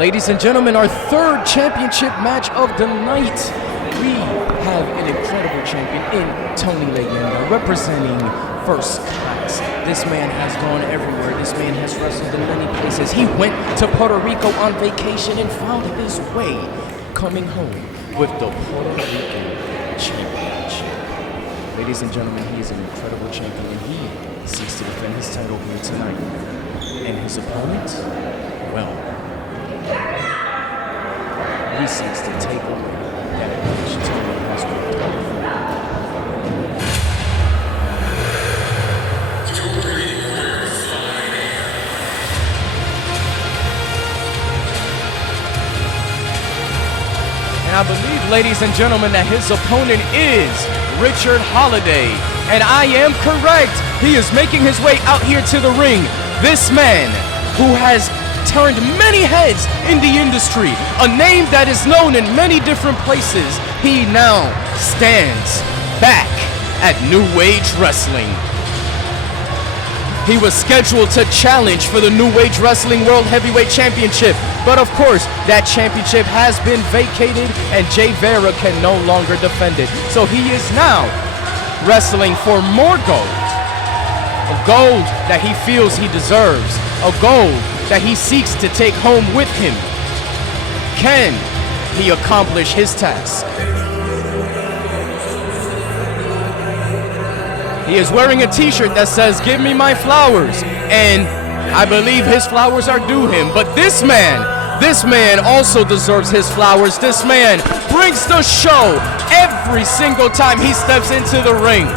Ladies and gentlemen, our third championship match of the night. We have an incredible champion in Tony Leyenda representing first class. This man has gone everywhere. This man has wrestled in many places. He went to Puerto Rico on vacation and found his way coming home with the Puerto Rican championship. Ladies and gentlemen, he is an incredible champion and he seeks to defend his title here tonight. And his opponent, well, he seeks to take away that advantage Tony has worked hard for. And I believe, ladies and gentlemen, that his opponent is Richard Holliday. And I am correct. He is making his way out here to the ring. This man who has turned many heads in the industry, a name that is known in many different places, he now stands back at New Age Wrestling. He was scheduled to challenge for the New Age Wrestling World Heavyweight Championship, but of course, that championship has been vacated and Jay Vera can no longer defend it. So he is now wrestling for more gold. A gold that he feels he deserves. A gold that he seeks to take home with him. Can he accomplish his task? He is wearing a t-shirt that says, "Give me my flowers." And I believe his flowers are due him. But this man also deserves his flowers. This man brings the show every single time he steps into the ring.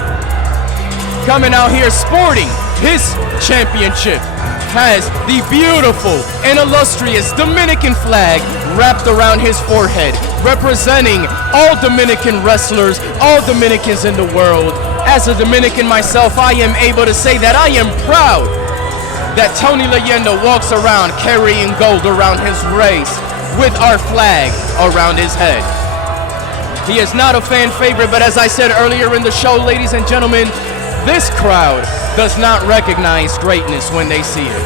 Coming out here sporting his championship, has the beautiful and illustrious Dominican flag wrapped around his forehead, representing all Dominican wrestlers, all Dominicans in the world. As a Dominican myself, I am able to say that I am proud that Tony Leyenda walks around carrying gold around his waist with our flag around his head. He is not a fan favorite, but as I said earlier in the show, ladies and gentlemen, this crowd does not recognize greatness when they see it.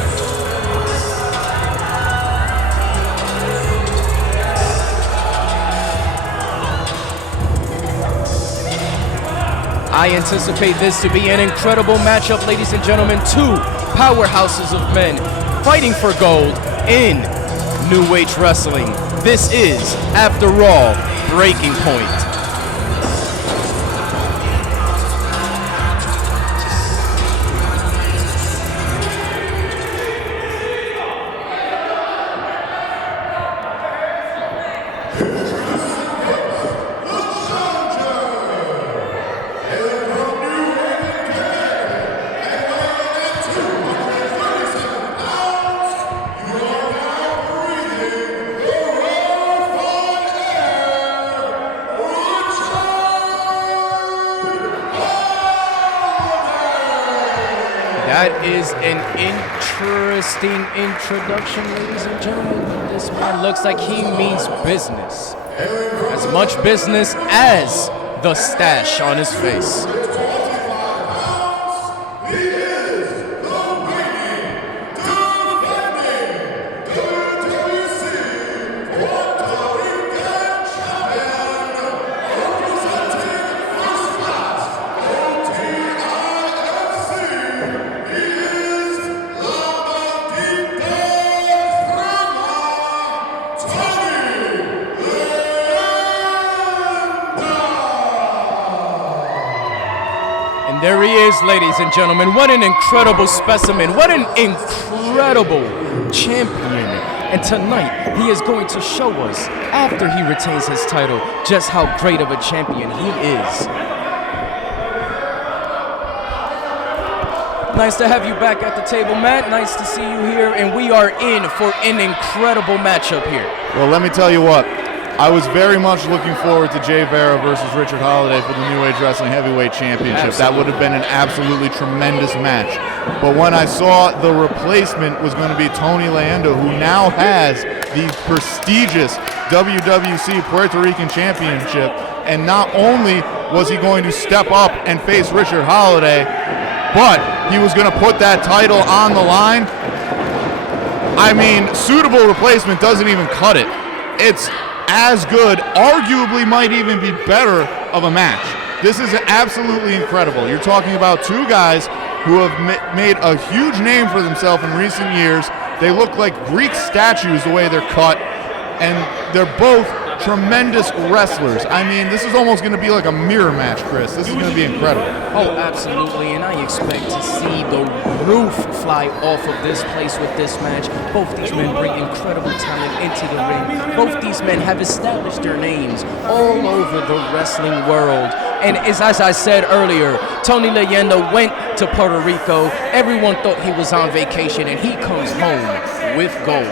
I anticipate this to be an incredible matchup, ladies and gentlemen. Two powerhouses of men fighting for gold in New Age Wrestling. This is, after all, Breaking Point. That is an interesting introduction, ladies and gentlemen. This man looks like he means business. As much business as the stash on his face. There he is, ladies and gentlemen. What an incredible specimen. What an incredible champion. And tonight, he is going to show us, after he retains his title, just how great of a champion he is. Nice to have you back at the table, Matt. Nice to see you here. And we are in for an incredible matchup here. Well, let me tell you what. I was very much looking forward to Jay Vera versus Richard Holliday for the New Age Wrestling Heavyweight Championship. Absolutely. That would have been an absolutely tremendous match. But when I saw the replacement was going to be Tony Leyenda, who now has the prestigious WWC Puerto Rican Championship, and not only was he going to step up and face Richard Holliday, but he was going to put that title on the line, I mean, suitable replacement doesn't even cut it. It's as good, arguably might even be better of a match. This is absolutely incredible. You're talking about two guys who have made a huge name for themselves in recent years. They look like Greek statues the way they're cut, and they're both tremendous wrestlers. I mean, this is almost going to be like a mirror match, Chris. This is going to be incredible. Oh, absolutely, and I expect to see the roof fly off of this place with this match. Both these men bring incredible talent into the ring. Both these men have established their names all over the wrestling world. And as I said earlier, Tony Leyenda went to Puerto Rico. Everyone thought he was on vacation, and he comes home with gold.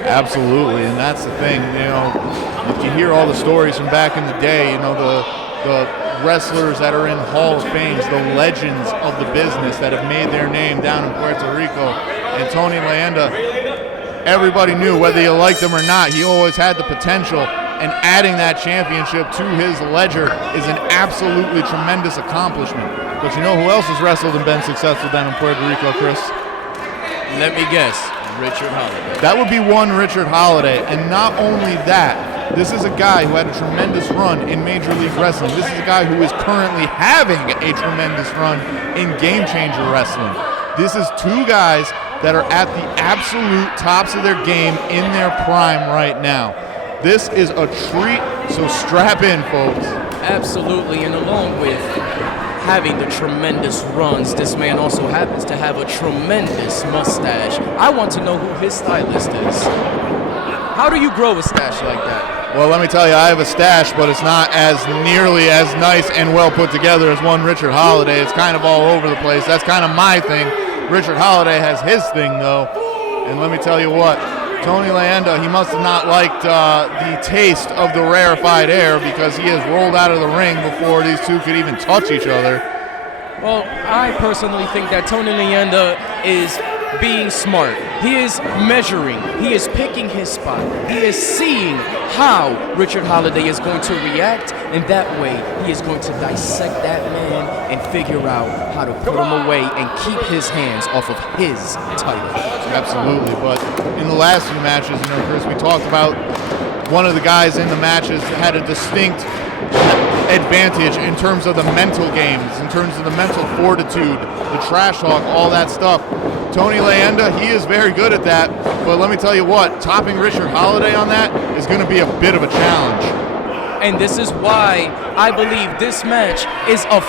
Absolutely, and that's the thing. You know, if you hear all the stories from back in the day, you know, the wrestlers that are in Hall of Fames, the legends of the business that have made their name down in Puerto Rico, and Tony Leyenda, everybody knew, whether you liked him or not, he always had the potential, and adding that championship to his ledger is an absolutely tremendous accomplishment. But you know who else has wrestled and been successful down in Puerto Rico, Chris? Let me guess. Richard Holliday. That would be one Richard Holliday, and not only that, this is a guy who had a tremendous run in Major League Wrestling. This is a guy who is currently having a tremendous run in Game Changer Wrestling. This is two guys that are at the absolute tops of their game in their prime right now. This is a treat, so strap in, folks. Absolutely, and along with having the tremendous runs, this man also happens to have a tremendous mustache. I want to know who his stylist is. How do you grow a stash like that? Well, let me tell you, I have a stash, but it's not as nearly as nice and well put together as one Richard Holliday. It's kind of all over the place. That's kind of my thing. Richard Holliday has his thing, though. And let me tell you what, Tony Leyenda, he must have not liked the taste of the rarefied air, because he has rolled out of the ring before these two could even touch each other. Well, I personally think that Tony Leyenda is being smart. He is measuring. He is picking his spot. He is seeing how Richard Holliday is going to react, and that way he is going to dissect that man and figure out how to put him away and keep his hands off of his title. Absolutely, but in the last few matches, you know, Chris, we talked about one of the guys in the matches had a distinct advantage in terms of the mental games, in terms of the mental fortitude, the trash talk, all that stuff. Tony Leyenda, he is very good at that, but let me tell you what, topping Richard Holliday on that is going to be a bit of a challenge. And this is why I believe this match is a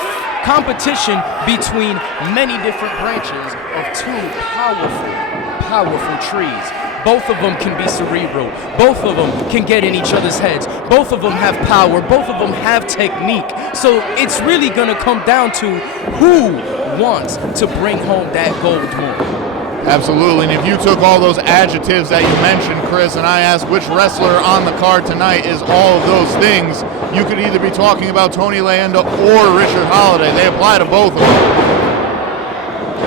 competition between many different branches of two powerful trees. Both of them can be cerebral. Both of them can get in each other's heads. Both of them have power. Both of them have technique. So it's really going to come down to who wants to bring home that gold more. Absolutely, and if you took all those adjectives that you mentioned, Chris, and I asked which wrestler on the card tonight is all of those things, you could either be talking about Tony Leyenda or Richard Holliday. They apply to both of them.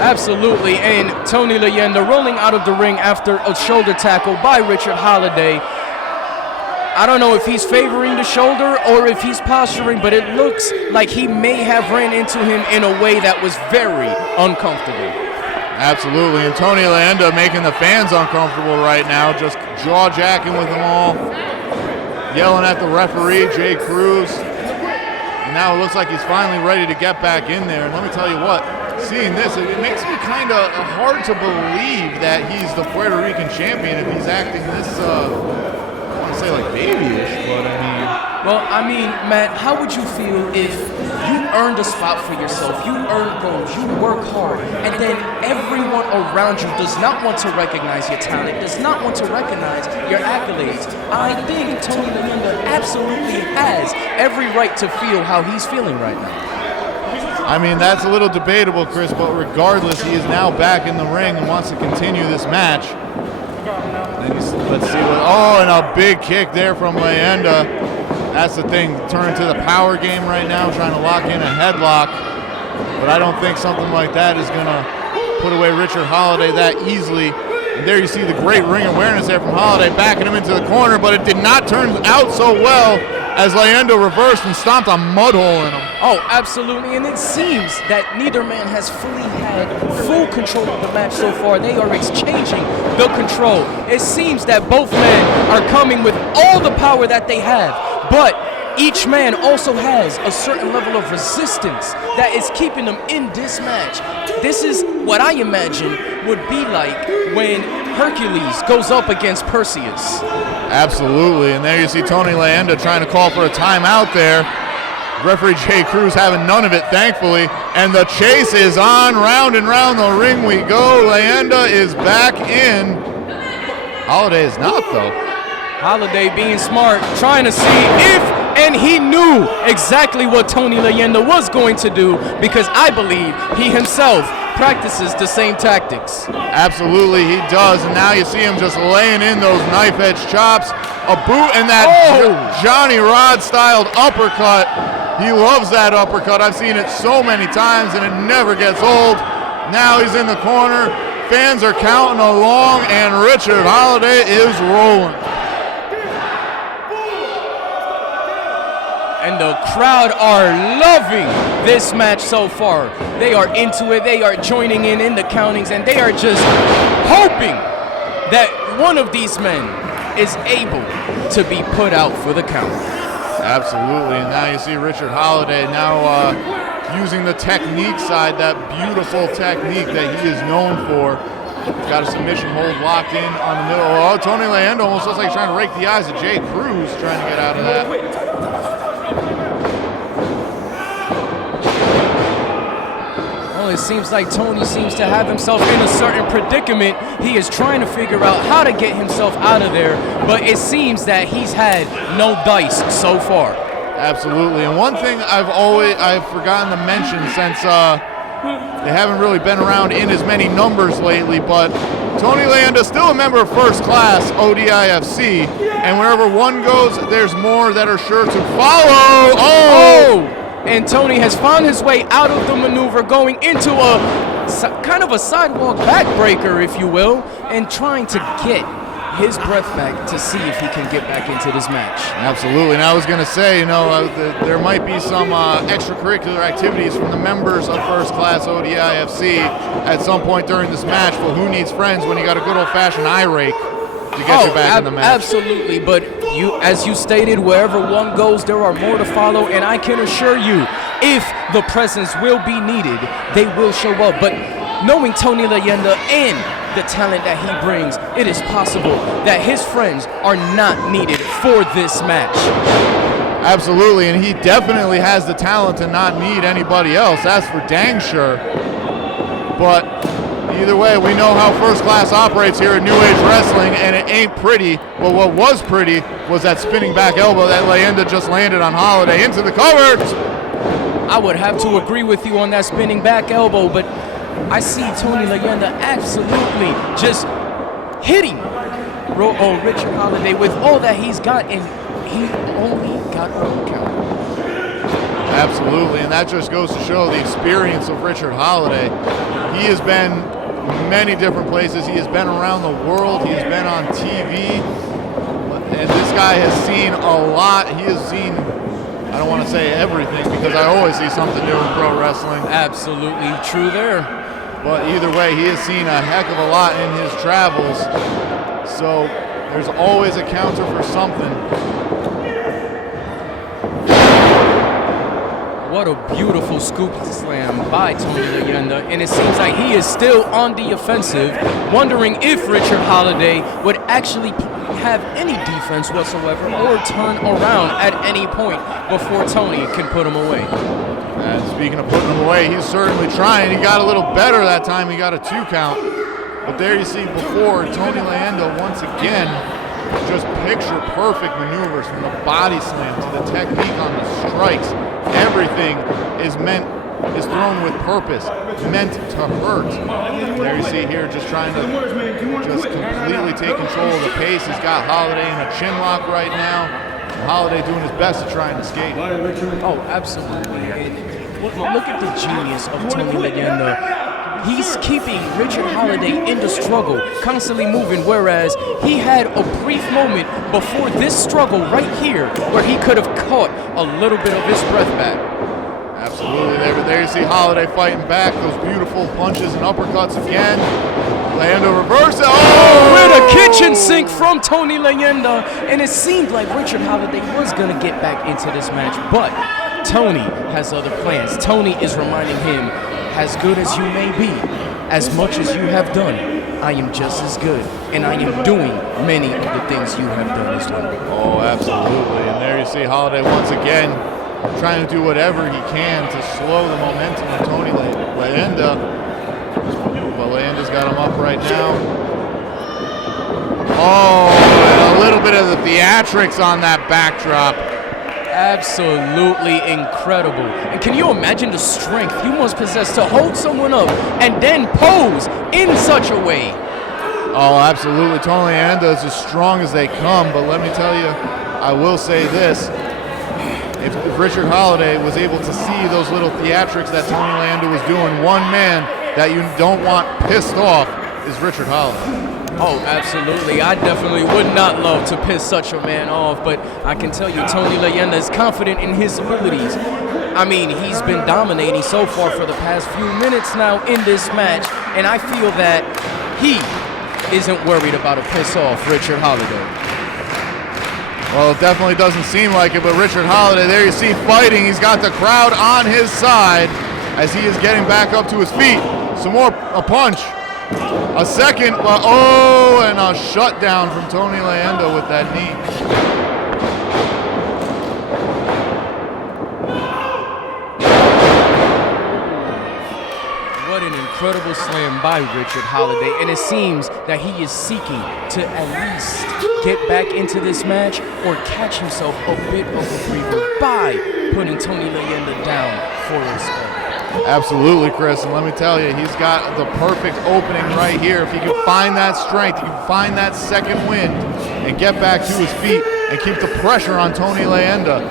Absolutely, and Tony Leyenda rolling out of the ring after a shoulder tackle by Richard Holliday. I don't know if he's favoring the shoulder or if he's posturing, but it looks like he may have ran into him in a way that was very uncomfortable. Absolutely, and Tony Leyenda making the fans uncomfortable right now, just jaw-jacking with them all, yelling at the referee, Jay Cruz. And now it looks like he's finally ready to get back in there. And let me tell you what, seeing this, it makes me kind of hard to believe that he's the Puerto Rican champion if he's acting this, I want to say like babyish, but I mean... Well, I mean, Matt, how would you feel if you earned a spot for yourself, you earned gold, you work hard, and then everyone around you does not want to recognize your talent, does not want to recognize your accolades? I think Tony Leyenda absolutely has every right to feel how he's feeling right now. I mean, that's a little debatable, Chris, but regardless, he is now back in the ring and wants to continue this match. Let's see what... Oh, and a big kick there from Leyenda. That's the thing, turn to the power game right now, trying to lock in a headlock. But I don't think something like that is going to put away Richard Holliday that easily. And there you see the great ring awareness there from Holliday, backing him into the corner, but it did not turn out so well as Leyenda reversed and stomped a mud hole in him. Oh, absolutely, and it seems that neither man has fully had full control of the match so far. They are exchanging the control. It seems that both men are coming with all the power that they have, but each man also has a certain level of resistance that is keeping them in this match. This is what I imagine would be like when Hercules goes up against Perseus. Absolutely, and there you see Tony Leyenda trying to call for a timeout there. Referee Jay Cruz having none of it, thankfully, and the chase is on. Round and round the ring we go. Leyenda is back in. Holliday is not, though. Holliday being smart, trying to see if, and he knew exactly what Tony Leyenda was going to do, because I believe he himself practices the same tactics. Absolutely, he does, and now you see him just laying in those knife-edge chops. A boot and that Johnny Rod-styled uppercut. He loves that uppercut. I've seen it so many times, and it never gets old. Now he's in the corner. Fans are counting along, and Richard Holliday is rolling. And the crowd are loving this match so far. They are into it, they are joining in the countings, and they are just hoping that one of these men is able to be put out for the count. Absolutely, and now you see Richard Holliday now using the technique side, that beautiful technique that he is known for. Got a submission hold locked in on the middle. Oh, Tony Leyenda almost looks like he's trying to rake the eyes of Jay Cruz, trying to get out of that. Well, it seems like Tony seems to have himself in a certain predicament. He is trying to figure out how to get himself out of there, but it seems that he's had no dice so far. Absolutely, and one thing I've forgotten to mention, since they haven't really been around in as many numbers lately, but Tony Leyenda is still a member of First Class ODIFC, and wherever one goes, there's more that are sure to follow. Oh! And Tony has found his way out of the maneuver, going into a kind of a sidewalk backbreaker, if you will, and trying to get his breath back to see if he can get back into this match. Absolutely, and I was going to say, there might be some extracurricular activities from the members of First Class ODIFC at some point during this match, but who needs friends when you got a good old-fashioned eye rake to get you back in the match? Absolutely, but as you stated, wherever one goes, there are more to follow, and I can assure you, if the presence will be needed, they will show up. But knowing Tony Leyenda and the talent that he brings, it is possible that his friends are not needed for this match. Absolutely, and he definitely has the talent to not need anybody else. That's for dang sure. But either way, we know how First Class operates here at New Age Wrestling, and it ain't pretty. But what was pretty was that spinning back elbow that Leyenda just landed on Holliday into the cover. I would have to agree with you on that spinning back elbow, but I see Tony Leyenda absolutely just hitting Richard Holliday with all that he's got, and he only got one count. Absolutely, and that just goes to show the experience of Richard Holliday. He has been many different places. He has been around the world. He has been on TV. And this guy has seen a lot. He has seen, I don't want to say everything, because I always see something new in pro wrestling. Absolutely true there. But either way, he has seen a heck of a lot in his travels. So there's always a counter for something. What a beautiful scoop slam by Tony Leyenda, and it seems like he is still on the offensive, wondering if Richard Holliday would actually have any defense whatsoever or turn around at any point before Tony can put him away. And speaking of putting him away, he's certainly trying. He got a little better that time. He got a 2 count. But there you see before, Tony Leyenda once again just picture perfect maneuvers, from the body slam to the technique on the strikes. Everything is thrown with purpose, meant to hurt. There you see here, just trying to just completely take control of the pace. He's got Holliday in a chin lock right now. Holliday doing his best to try and escape. Oh, absolutely. And look at the genius of Tony Leyenda. He's keeping Richard Holliday in the struggle, constantly moving, whereas he had a brief moment before this struggle right here where he could have caught a little bit of his breath back. Absolutely. There you see Holliday fighting back. Those beautiful punches and uppercuts again. Leyenda reversal. Oh! With a kitchen sink from Tony Leyenda. And it seemed like Richard Holliday was going to get back into this match, but Tony has other plans. Tony is reminding him, as good as you may be, as much as you have done, I am just as good, and I am doing many of the things you have done as well. Oh, absolutely. And there you see Holliday once again trying to do whatever he can to slow the momentum of Tony Leyenda. But Leyenda's got him up right now. Oh, and a little bit of the theatrics on that backdrop. Absolutely incredible. And can you imagine the strength you must possess to hold someone up and then pose in such a way? Oh, absolutely. Tony Leyenda is as strong as they come, but let me tell you, I will say this. If Richard Holliday was able to see those little theatrics that Tony Leyenda was doing, one man that you don't want pissed off is Richard Holliday. Oh, absolutely. I definitely would not love to piss such a man off, but I can tell you Tony Leyenda is confident in his abilities. I mean, he's been dominating so far for the past few minutes now in this match, and I feel that he isn't worried about a piss off Richard Holliday. Well, it definitely doesn't seem like it, but Richard Holliday, there you see fighting. He's got the crowd on his side as he is getting back up to his feet. Some more, a punch. A second, oh, and a shutdown from Tony Leyenda with that knee. What an incredible slam by Richard Holliday, and it seems that he is seeking to at least get back into this match or catch himself a bit of a breather by putting Tony Leyenda down for his spell. Absolutely, Chris, and let me tell you, he's got the perfect opening right here. If he can find that strength, he can find that second wind and get back to his feet and keep the pressure on Tony Leyenda.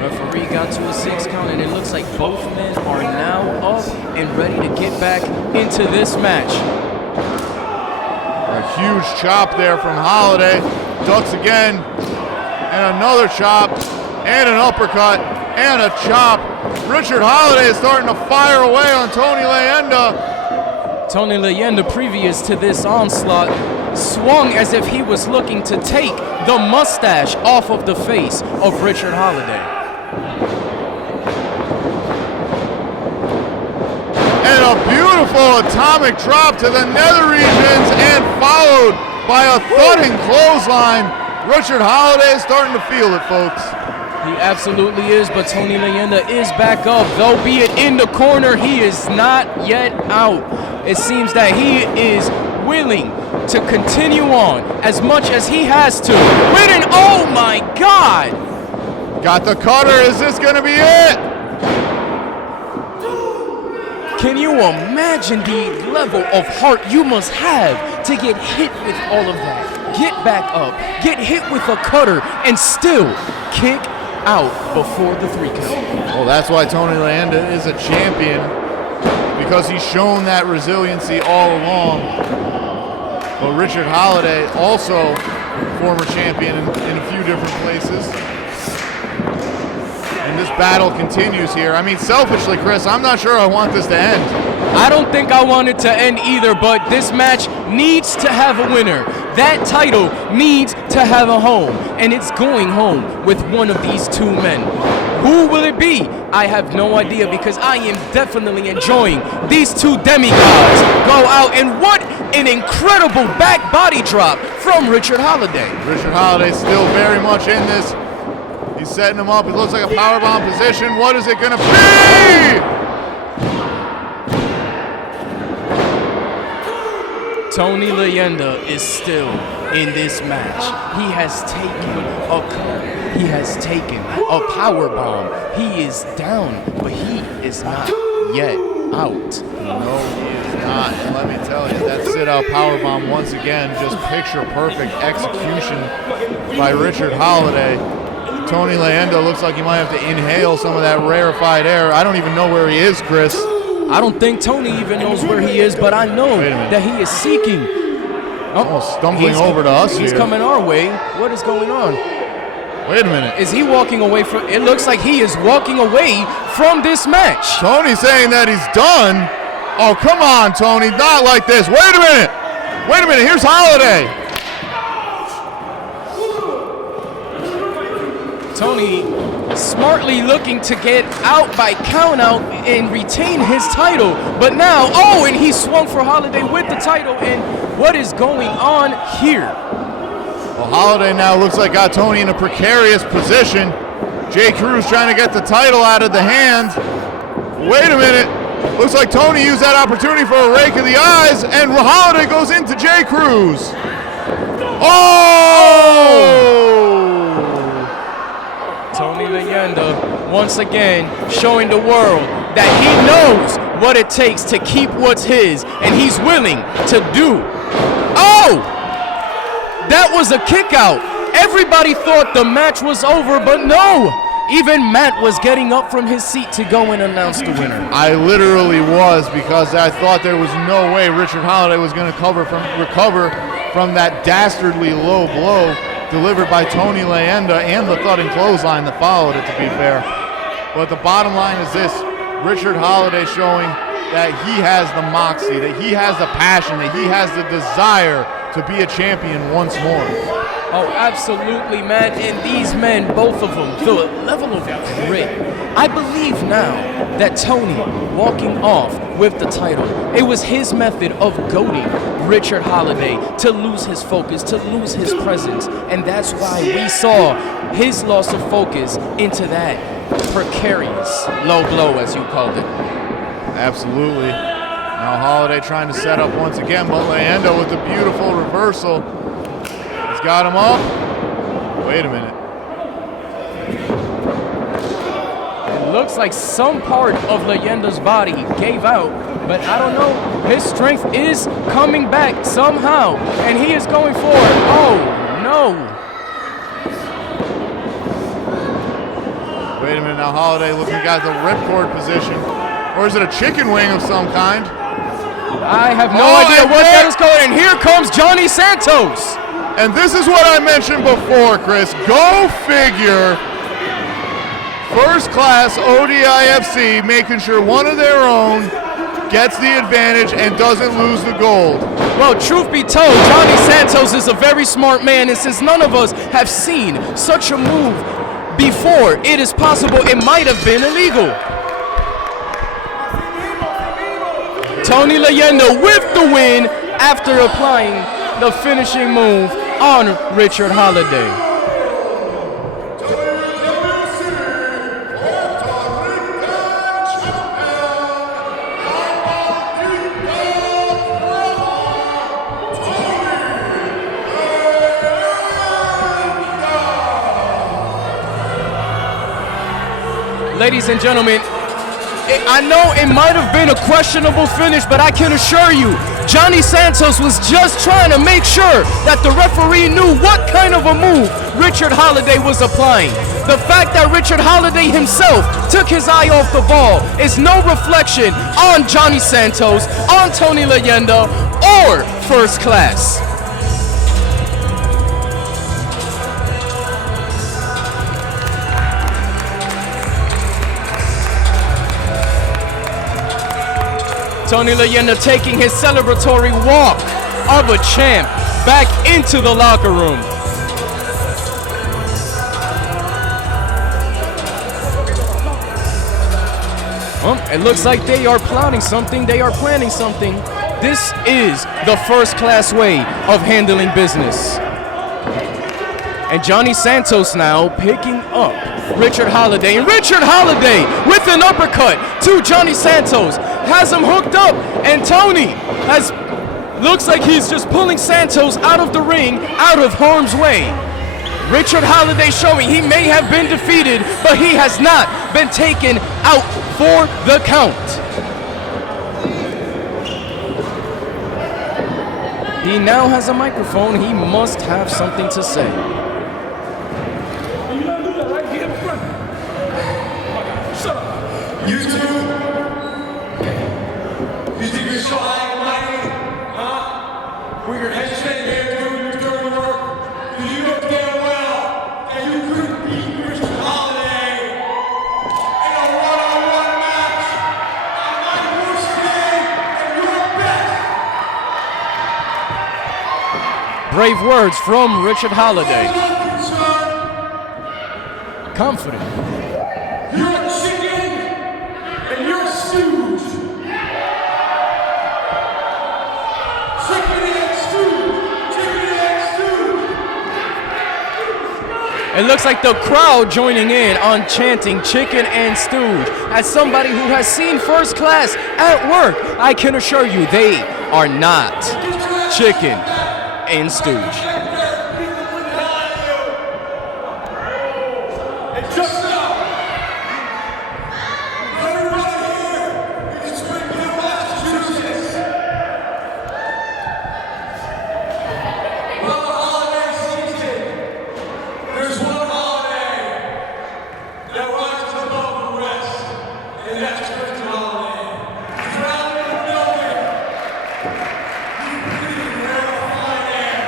Referee got to a 6 count, and it looks like both men are now up and ready to get back into this match. A huge chop there from Holliday. Ducks again, and another chop, and an uppercut, and a chop. Richard Holliday is starting to fire away on Tony Leyenda. Tony Leyenda, previous to this onslaught, swung as if he was looking to take the mustache off of the face of Richard Holliday. And a beautiful atomic drop to the nether regions and followed by a thudding clothesline. Richard Holliday is starting to feel it, folks. He absolutely is, but Tony Leyenda is back up. Though be it in the corner, he is not yet out. It seems that he is willing to continue on as much as he has to. With an, oh my God! Got the cutter, is this gonna be it? Can you imagine the level of heart you must have to get hit with all of that? Get back up, get hit with a cutter, and still kick out before the 3 count. Well, that's why Tony Leyenda is a champion, because he's shown that resiliency all along. But Richard Holliday, also former champion in a few different places. And this battle continues here. I mean, selfishly, Chris, I'm not sure I want this to end. I don't think I want it to end either, but this match needs to have a winner. That title needs to have a home, and it's going home with one of these two men. Who will it be? I have no idea, because I am definitely enjoying these two demigods go out, and what an incredible back body drop from Richard Holliday. Richard Holliday still very much in this. He's setting him up. It looks like a powerbomb position. What is it going to be? Tony Leyenda is still in this match. He has taken a cut. He has taken a power bomb. He is down, but he is not yet out. No, he is not. And let me tell you, that sit-out power bomb once again, just picture-perfect execution by Richard Holliday. Tony Leyenda looks like he might have to inhale some of that rarefied air. I don't even know where he is, Chris. I don't think Tony even knows where he is, but I know that he is seeking. Almost stumbling over to us He's here. coming our way. What is going on? Wait a minute. Is he walking away from? It looks like he is walking away from this match. Tony's saying that he's done. Oh, come on, Tony. Not like this. Wait a minute. Wait a minute. Here's Holliday. Tony smartly looking to get out by count out and retain his title. But now, oh, and he swung for Holliday with the title. And what is going on here? Well, Holliday now looks like got Tony in a precarious position. J. Cruz trying to get the title out of the hand. Wait a minute. Looks like Tony used that opportunity for a rake of the eyes, and Holliday goes into J. Cruz. Oh! Tony Leyenda once again showing the world that he knows what it takes to keep what's his, and he's willing to do. Oh! That was a kick out. Everybody thought the match was over, but no. Even Matt was getting up from his seat to go and announce the winner. I literally was, because I thought there was no way Richard Holliday was going to recover from that dastardly low blow delivered by Tony Leyenda and the thudding clothesline that followed it, to be fair. But the bottom line is this: Richard Holliday showing that he has the moxie, that he has the passion, that he has the desire to be a champion once more. Oh, absolutely, man. And these men, both of them, the level of grit. I believe now that Tony walking off with the title, it was his method of goading Richard Holliday to lose his focus, to lose his presence. And that's why we saw his loss of focus into that precarious low blow, as you called it. Absolutely. Now Holliday trying to set up once again, but Leyenda with the beautiful reversal. He's got him up. Wait a minute. It looks like some part of Leyenda's body gave out, but I don't know. His strength is coming back somehow, and he is going forward. Oh, no. Wait a minute now, Holliday looking at the ripcord position. Or is it a chicken wing of some kind? I have no idea what that is called, and here comes Johnny Santos. And this is what I mentioned before, Chris. Go figure. First class ODIFC making sure one of their own gets the advantage and doesn't lose the gold. Well, truth be told, Johnny Santos is a very smart man, and since none of us have seen such a move before, it is possible it might have been illegal. Tony Leyenda with the win after applying the finishing move on Richard Holliday. Ladies and gentlemen, I know it might have been a questionable finish, but I can assure you, Johnny Santos was just trying to make sure that the referee knew what kind of a move Richard Holliday was applying. The fact that Richard Holliday himself took his eye off the ball is no reflection on Johnny Santos, on Tony Leyenda, or First Class. Tony Leyenda taking his celebratory walk of a champ back into the locker room. Well, it looks like they are plotting something. They are planning something. This is the First Class way of handling business. And Johnny Santos now picking up Richard Holliday. And Richard Holliday with an uppercut to Johnny Santos has him hooked up. And Tony looks like he's just pulling Santos out of the ring, out of harm's way. Richard Holliday showing he may have been defeated, but he has not been taken out for the count. He now has a microphone. He must have something to say. You two, brave words from Richard Holliday. Confident. You're a chicken and you're a stooge. Chicken and stooge. Chicken and stooge. It looks like the crowd joining in on chanting chicken and stooge. As somebody who has seen First Class at work, I can assure you they are not chicken and stooge. Just now, everybody here is Springfield, Massachusetts. Well, the holiday season, there's one holiday that rises above the rest, and that's Richard Holliday. He's round in the building. He's breathing rarefied air.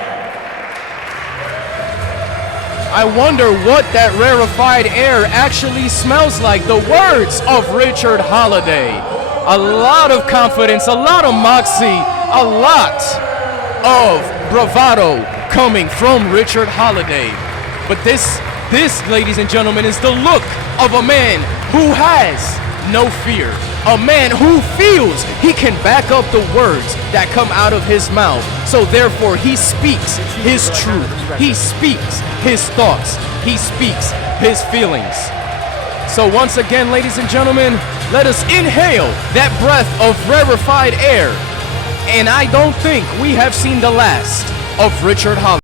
I wonder what that rarefied air actually smells like. The words of Richard Holliday. A lot of confidence, a lot of moxie, a lot of bravado coming from Richard Holliday. But this, ladies and gentlemen, is the look of a man who has no fear. A man who feels he can back up the words that come out of his mouth. So therefore, he speaks his truth. He speaks his thoughts. He speaks his feelings. So once again, ladies and gentlemen, let us inhale that breath of rarefied air. And I don't think we have seen the last of Richard Holliday.